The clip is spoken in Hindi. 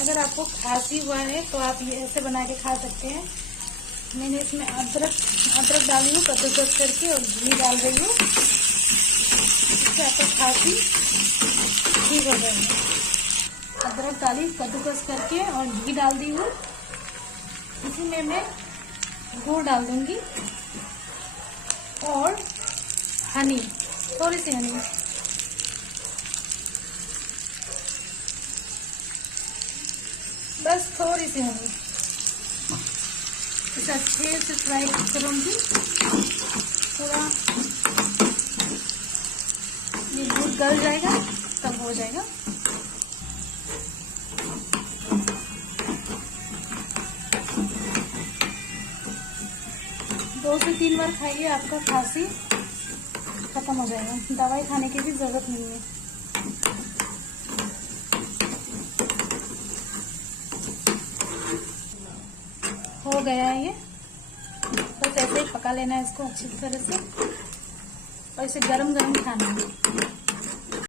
अगर आपको खांसी हुआ है तो आप ये ऐसे बना के खा सकते हैं। मैंने इसमें अदरक डाली हूँ कद्दूकस करके और घी डाल रही हूँ, इससे आपका खांसी ठीक हो जाएगी। अदरक डाली कद्दूकस करके और घी डाल दी हूँ। इसी में मैं गुड़ डाल दूंगी और हनी, थोड़ी सी हनी। बस थोड़ी सी हनी। इसे अच्छे से फ्राई करूंगी। थोड़ा ये दूध गल जाएगा तब हो जाएगा। दो से 3 बार खाइए, आपका खांसी खत्म हो जाएगा। दवाई खाने की भी जरूरत नहीं है। हो गया है ये, बस ऐसे ही पका लेना है इसको अच्छी तरह से और इसे गरम गरम खाना है।